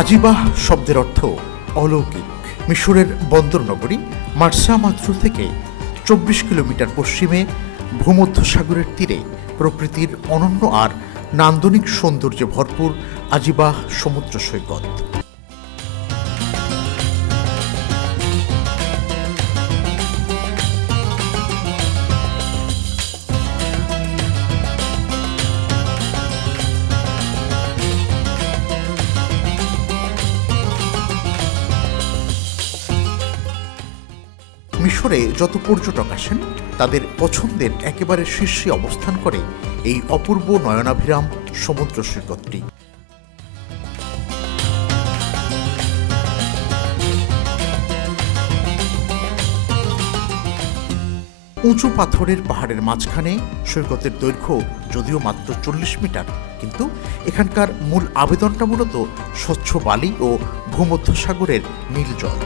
আজিবাহ শব্দের অর্থ অলৌকিক। মিশরের বন্দর নগরী মার্সা মাত্র থেকে চব্বিশ কিলোমিটার পশ্চিমে ভূমধ্যসাগরের তীরে প্রকৃতির অনন্য আর নান্দনিক সৌন্দর্যে ভরপুর আজিবাহ সমুদ্র সৈকত। মিশরে যত পর্যটক আসেন, তাদের পছন্দের একেবারে শীর্ষে অবস্থান করে এই অপূর্ব নয়নাভিরাম সমুদ্র সৈকতটি। উঁচু পাথরের পাহাড়ের মাঝখানে সৈকতের দৈর্ঘ্য যদিও মাত্র চল্লিশ মিটার, কিন্তু এখানকার মূল আবেদনটা মূলত স্বচ্ছ বালি ও ভূমধ্যসাগরের নীল জল।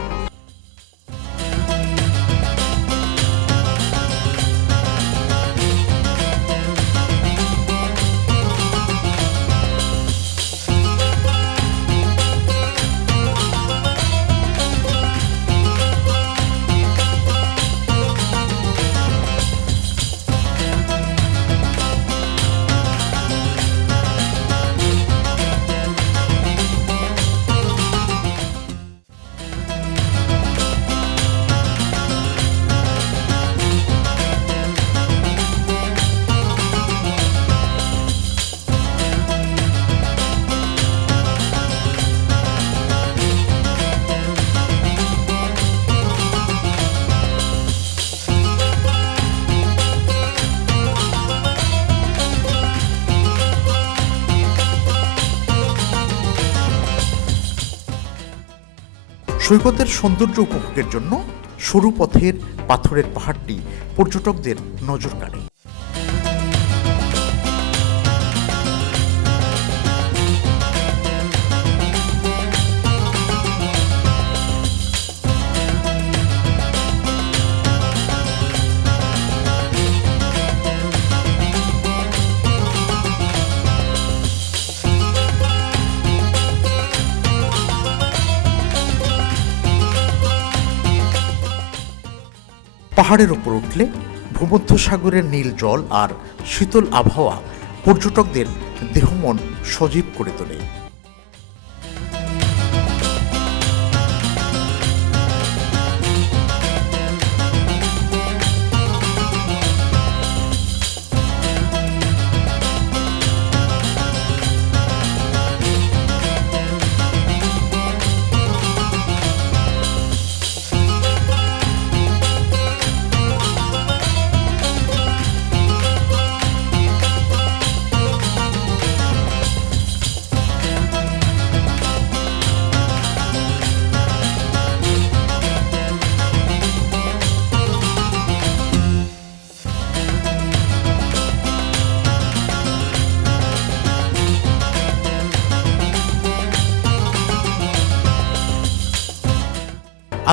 সৈকতের সৌন্দর্য উপভোগের জন্য সরু পথের পাথরের পাহাড়টি পর্যটকদের নজর কাড়ে পাহাড়ের ওপর উঠলে ভূমধ্যসাগরের নীল জল আর শীতল আবহাওয়া পর্যটকদের দেহমন সজীব করে তোলে।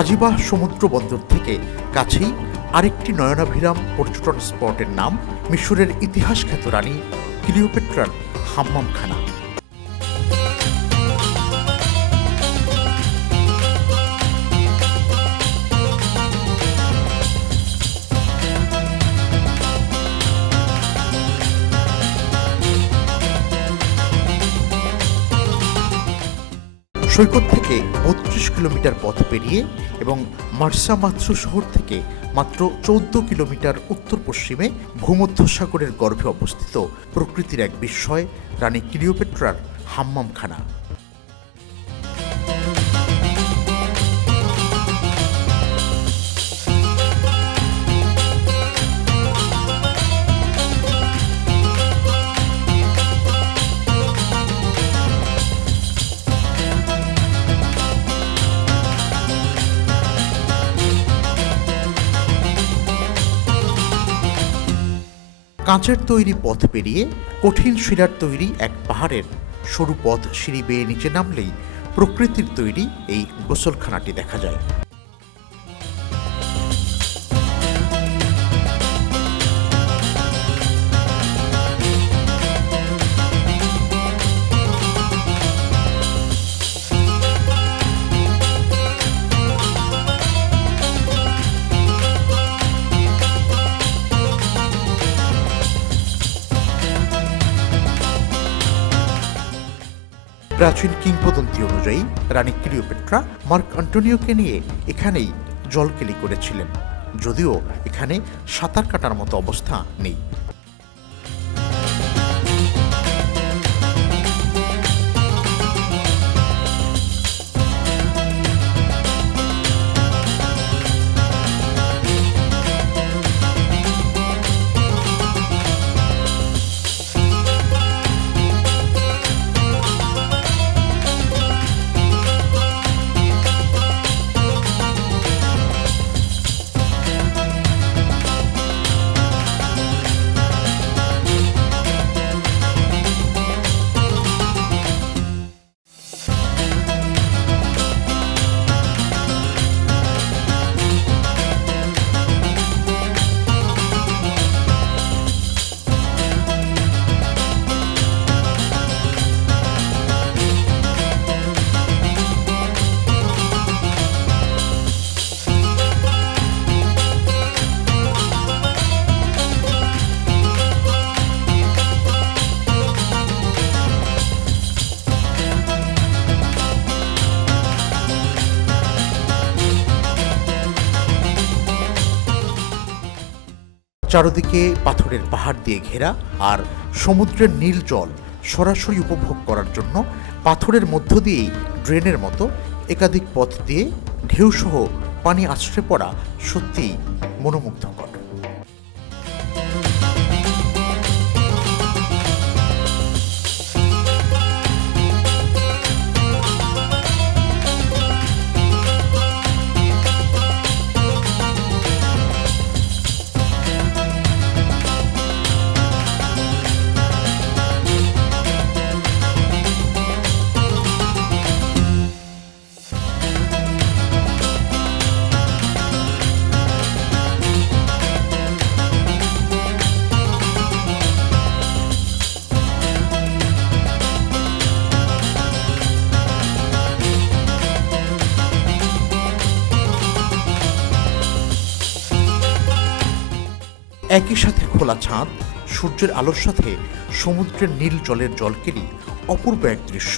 আজিবাহ সমুদ্র বন্দর থেকে কাছেই আরেকটি নয়নাভিরাম পর্যটন স্পটের নাম মিশরের ইতিহাস খ্যাত রানী ক্লিওপেট্রার হাম্মামখানা। সৈকত থেকে বত্রিশ কিলোমিটার পথ পেরিয়ে এবং মার্সা মাত্র শহর থেকে মাত্র চৌদ্দ কিলোমিটার উত্তর পশ্চিমে ভূমধ্যসাগরের গর্ভে অবস্থিত প্রকৃতির এক বিস্ময়, রানী ক্লিওপেট্রার হাম্মামখানা। কাঁচের তৈরি পথ পেরিয়ে কঠিন শিলার তৈরি এক পাহাড়ের সরু পথ সিঁড়ি বেয়ে নিচে নামলেই প্রকৃতির তৈরি এই গোসলখানাটি দেখা যায়। প্রাচীন কিংবদন্তি অনুযায়ী রানী ক্লিওপেট্রা মার্ক অ্যান্টোনিওকে নিয়ে এখানেই জলকেলি করেছিলেন। যদিও এখানে সাঁতার কাটার মতো অবস্থা নেই। চারদিকে পাথরের পাহাড় দিয়ে ঘেরা আর সমুদ্রের নীল জল সরাসরি উপভোগ করার জন্য পাথরের মধ্য দিয়েই ড্রেনের মতো একাধিক পথ দিয়ে ঢেউসহ পানি আছড়ে পড়া সত্যিই মনোমুগ্ধকর। একই সাথে খোলা ছাঁদ সূর্যের আলোর সাথে সমুদ্রের নীল জলের জলকেলি অপূর্ব এক দৃশ্য।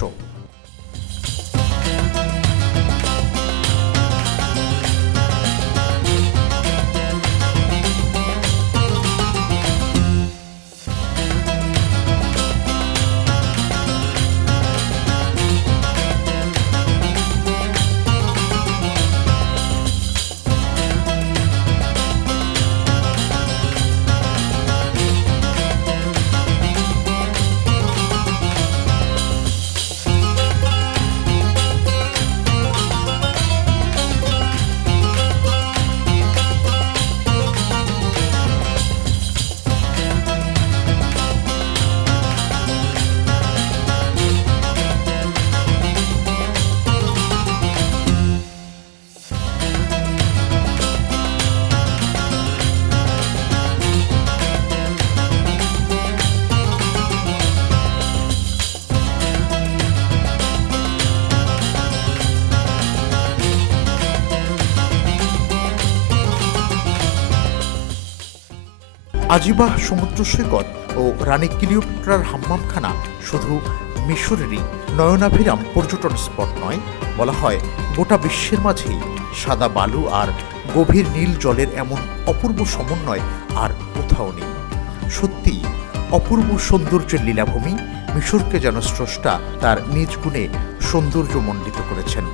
আজিবাহ সমুদ্র সৈকত ও রানী ক্লিওপেট্রার হাম্মামখানা শুধু মিশরেরই নয়নাভিরাম পর্যটন স্পট নয়, বলা হয় গোটা বিশ্বের মাঝেই সাদা বালু আর গভীর নীল জলের এমন অপূর্ব সমন্বয় আর কোথাও নেই। সত্যি, অপূর্ব সৌন্দর্যের লীলাভূমি মিশরকে যেন স্রষ্টা তার নিজ গুণে সৌন্দর্যমণ্ডিত করেছেন।